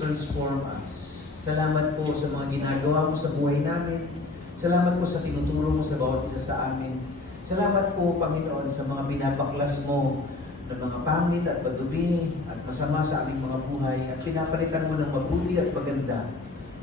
transform us. Salamat po sa mga ginagawa mo sa buhay namin. Salamat po sa tinuturo mo sa bawat isa sa amin. Salamat po, Panginoon, sa mga binabaklas mo ng mga pangit at madumi at masama sa aming mga buhay at pinapalitan mo ng mabuti at maganda.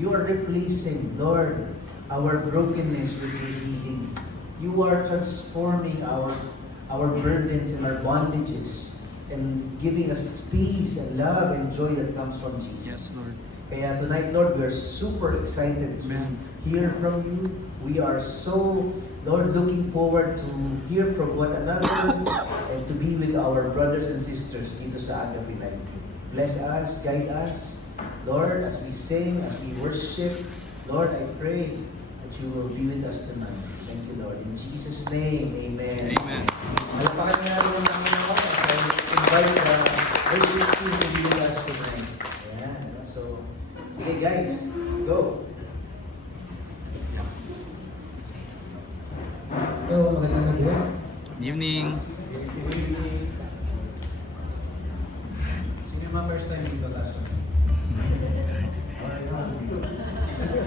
You are replacing, Lord, our brokenness with your healing. You are transforming our burdens and our bondages and giving us peace and love and joy that comes from Jesus. Yes, Lord. Kaya tonight, Lord, we are super excited to hear from you. We are so, Lord, looking forward to hear from one another and to be with our brothers and sisters dito sa Agape Life. Bless us, guide us. Lord, as we sing, as we worship, Lord, I pray that you will be with us tonight. Thank you, Lord. In Jesus' name, amen. Amen. Alapakan na natin ang aming mga invite the worship team to be with us tonight. Ayan. So, sige guys, go. Hello, magandang gabi. Good evening. Sino yung mga first time dito last one?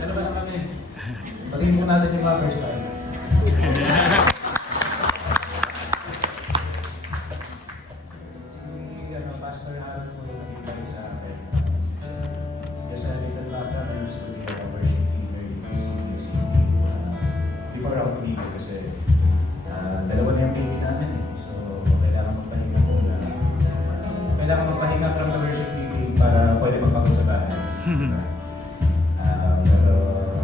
Ano ba kami? Pagingin ko natin yung mga first time. Si Pastor Harold mo yung nagigay sa akin. Just a little background, I used to be a worship leader in this before ako pinili kasi dalawa na yung pinili namin eh. So, kailangan magpahinga ko na kailangan magpahinga from the worship meeting para pwede magpakot sa bahay. Pero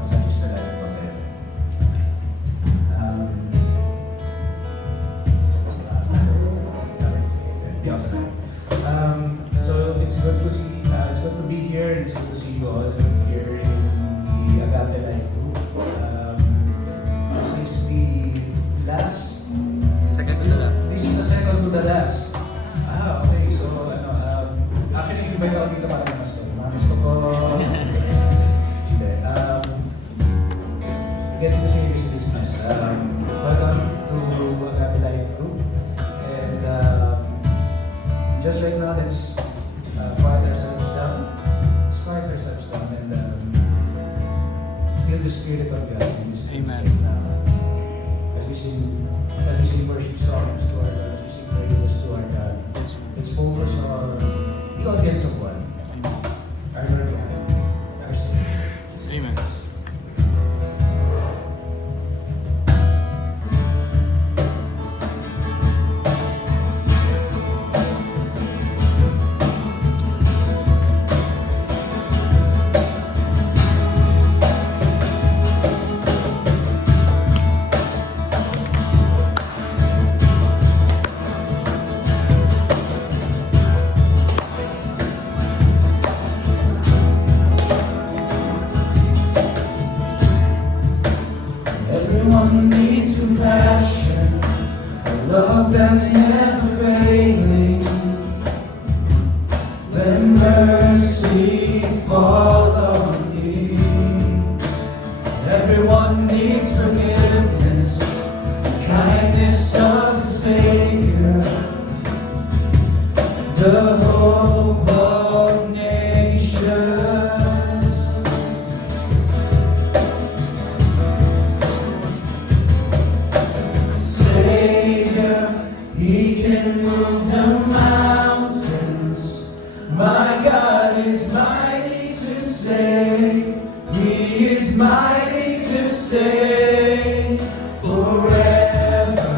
such is the life of it. So it's good to be here. It's good to see you all here in the Agape Life Group. This is the last. Second to the last. This is the second to the last. Okay. So actually invite ako dito para mas ko. Mas ko hindi. Get to say this business. Welcome to Agape Life Group. And just right now, let's quiet ourselves down. Let's quiet ourselves down and feel the Spirit of God in this place. Amen. Right now. As we sing worship songs to our God, as we sing praises to our God, let's focus on the audience of one. Our Lord God, our Savior. Amen. Everyone needs compassion, a love that's never failing. Let mercy fall on me. Everyone needs forgiveness, the kindness of the Savior, the hope of nations. He can move the mountains. My God is mighty to save. He is mighty to save forever.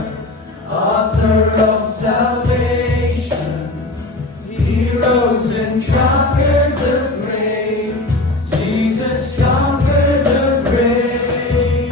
Author of salvation. He rose and conquered the grave. Jesus conquered the grave.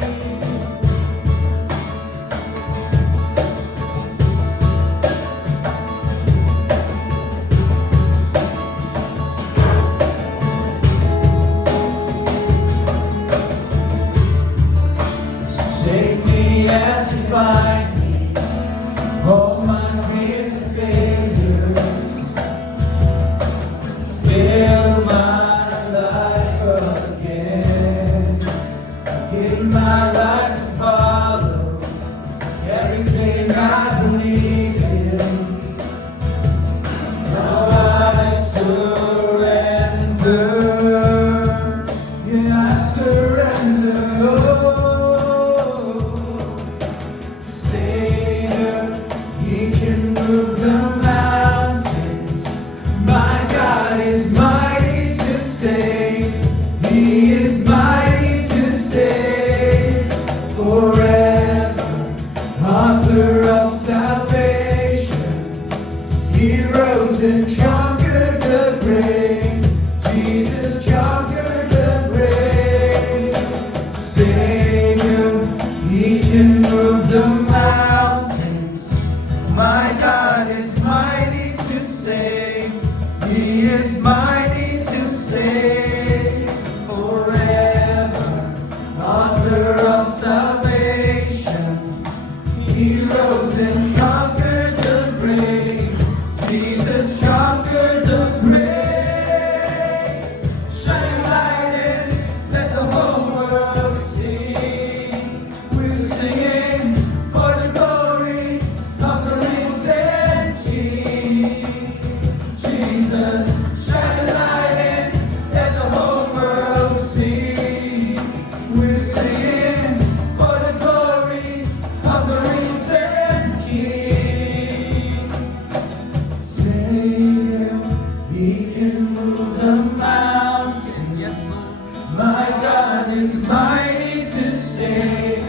is mighty to save.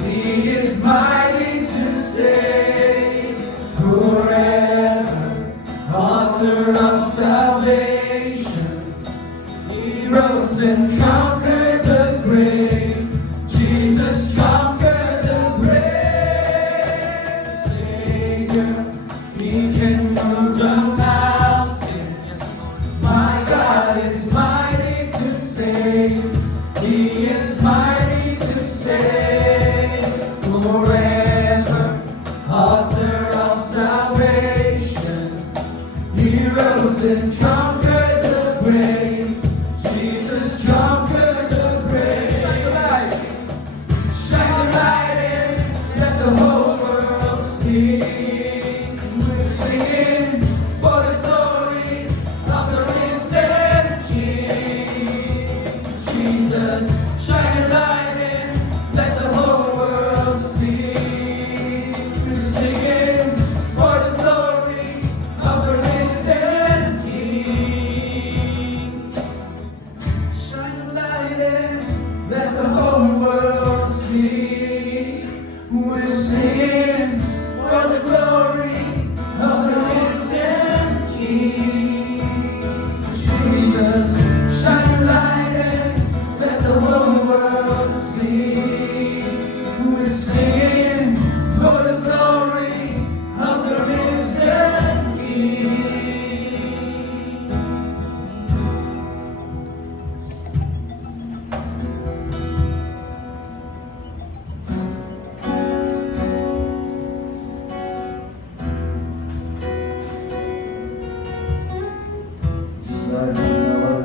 He is mighty to save forever. Author of salvation. He rose and conquered the grave. Jesus conquered the grave. Savior, He can move the mountains. My God is mighty to save. He is mighty to save forever. Author of salvation. He rose and conquered the grave. Jesus conquered the grave. Shine a light in, let the whole world see. We're singing for the glory of the risen King. Jesus, shine a light in, let the whole world see. We're singing for the glory of the risen King. Shine a light in, let the whole world see. We're singing for the glory of the risen King. Jesus, shine a light in, let the whole world see. We're singing for the glory of the risen King. Lord,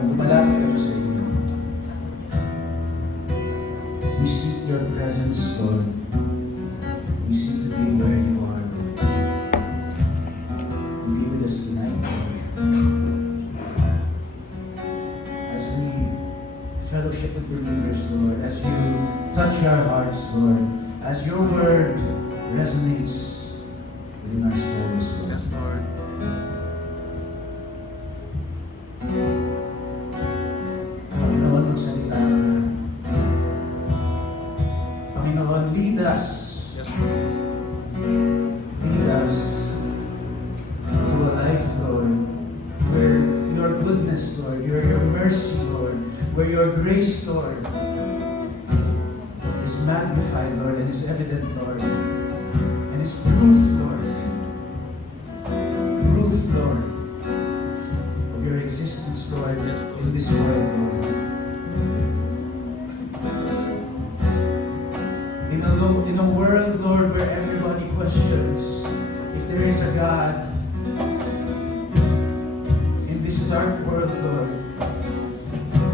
lumalapit kami sa inyo. We seek your presence, Lord. We seek to be where you are, Lord. Be with us tonight, Lord. As we fellowship with believers, Lord, as you touch our hearts, Lord, as your word resonates within our souls, Lord. Yes, Lord. Panginoon, magsalita ka. Panginoon, lead us. Yes, Lord. Lead us to a life, Lord, where your goodness, Lord, your mercy, Lord, where your grace, Lord, is magnified, Lord, and is evident, Lord, and is proof, Lord, of your existence, Lord, Yes, Lord. in this world, Lord. In a world, Lord, where everybody questions if there is a God, in this dark world, Lord,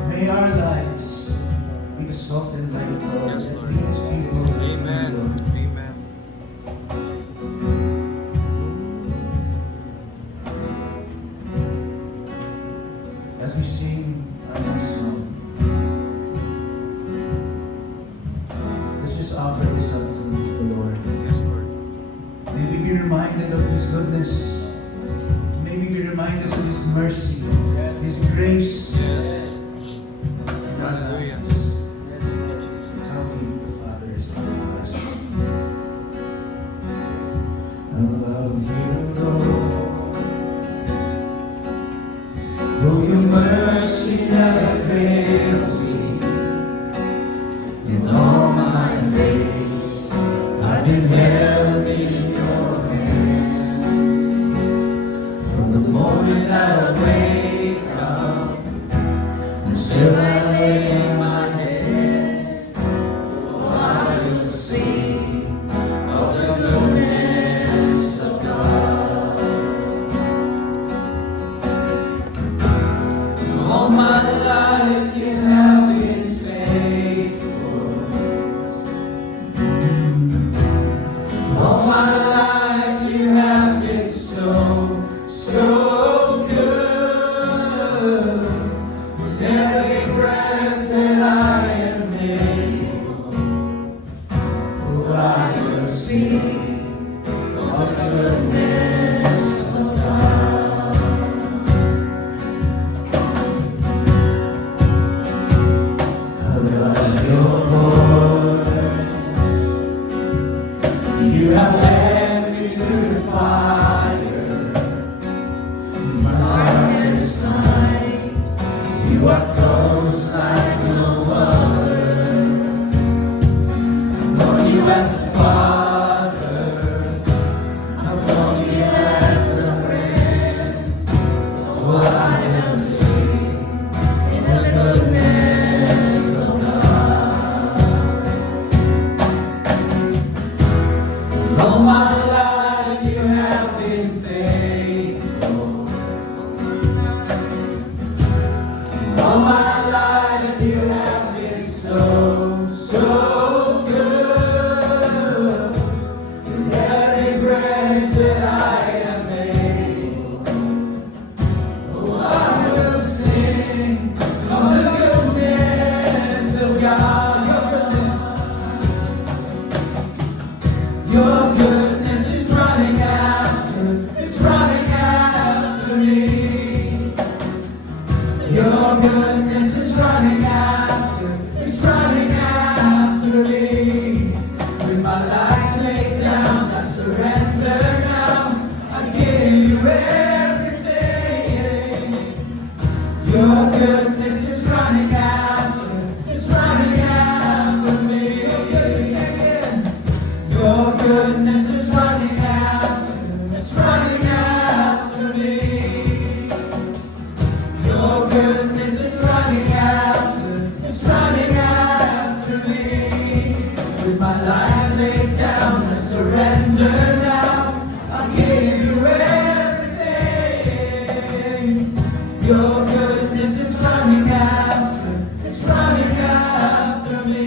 may our lives be the salt and light, Lord, Yes, that Lord. leads people to you, Amen. Lord. Amen. As we sing our next song, let's just offer this up to the Lord. Yes, Lord. May we be reminded of His goodness. May we be reminded of His mercy, His grace. Yes. in our Hallelujah. lives. Thank you, Jesus. How deep the Father is loving us. I love you, Lord. Oh, your mercy never fails me. In all my days, I've been held in your hands. From the moment that I wake You are close like no other. I've known you as a father. I've known you as a friend. Oh, I have seen in the goodness of God. All my life you have been faithful. All my life you have been so, so good. With every breath that I am able, oh, I will sing of the goodness of God. Your goodness is running after, it's running after me. Your goodness is running after, it's running after me. With my life laid down, I surrender now. I give you everything. Your goodness is running after, it's running after me. Your goodness is running after, it's running after me. Your goodness is running after, it's running after me. With my life laid down, I surrender now. I give you everything. Your goodness is running after, it's running after me.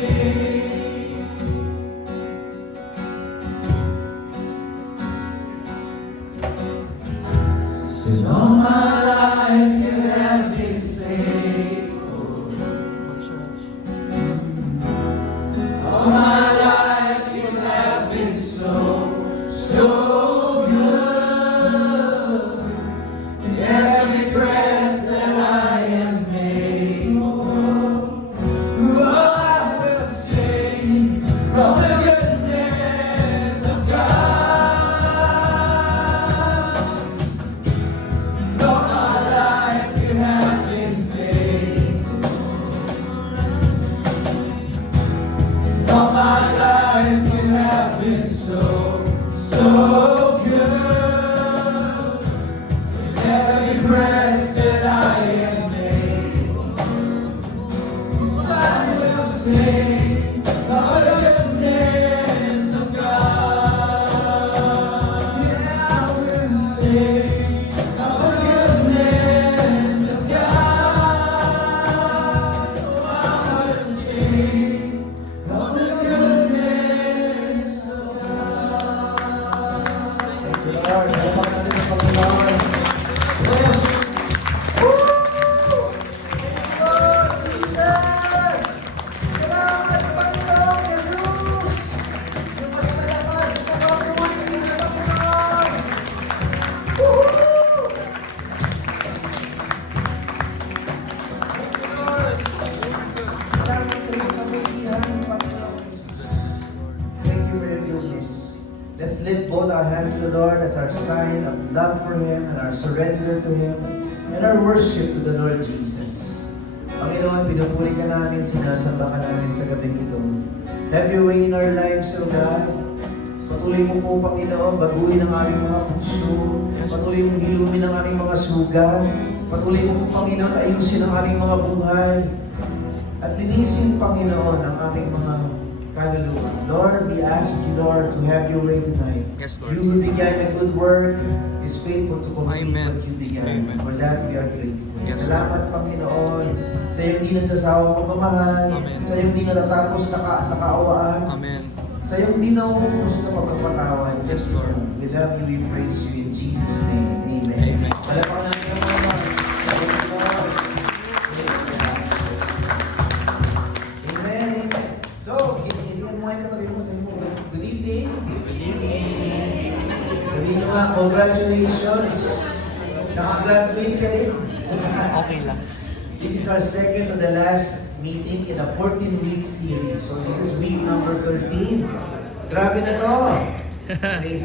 In all my life you have been faithful. All my life you have been so, so good. In every breath that I am able, oh, I will sing of the goodness of God. All my life you have been faithful. All my life you have been so, so good. With every breath that I am able, yes, I will sing of the goodness of God. Yeah, I will sing of the goodness of God. Oh, I will sing of the goodness of God. Thank you, Lord. Salamat natin sa Panginoon. Yes. Woo! Lord Jesus! Salamat, Panginoon Jesus! Yung mas malakas na pagkakulit sa Panginoon! Woo! Thank you, Lord. Salamat sa iyong kabutihan, Panginoon Jesus. Thank you for your goodness. Let's lift both our hands to the Lord as our sign of love for Him and our surrender to Him and our worship to the Lord Jesus. Panginoon, pinupuri ka namin, sinasamba ka namin sa gabing ito. Have your way in our lives, O God. Patuloy mo po, Panginoon, baguhin ang aming mga puso. Patuloy mo hilumin ang aming mga sugat. Patuloy mo po, Panginoon, ayusin ang aming mga buhay. At linisin, Panginoon, ang aming mga kaluluwa. Lord, we ask you, Lord, to have your way tonight. Yes, Lord. You who began a good work is faithful to complete Amen. what you began. Amen. For that, we are grateful. Yes, Salamat, Panginoon, sa iyong di nagsasawang pagmamahal, Amen. sa iyong di natatapos na nakaawaan, Amen. sa iyong di nauubos na pagkapatawad. Yes, Lord. We love you, we praise you in Jesus' name. Amen. Amen. Palapakan natin ang mga. Thank you, Lord. Amen. So, hindi mo ay katabi mo sa inyo. Good evening. Good evening. Sabihin nyo nga, congratulations. Nakagraduate ka din. Okay lang. This is our second to the last meeting in a 14-week series. So this is week number 13. Grabe na to. Praise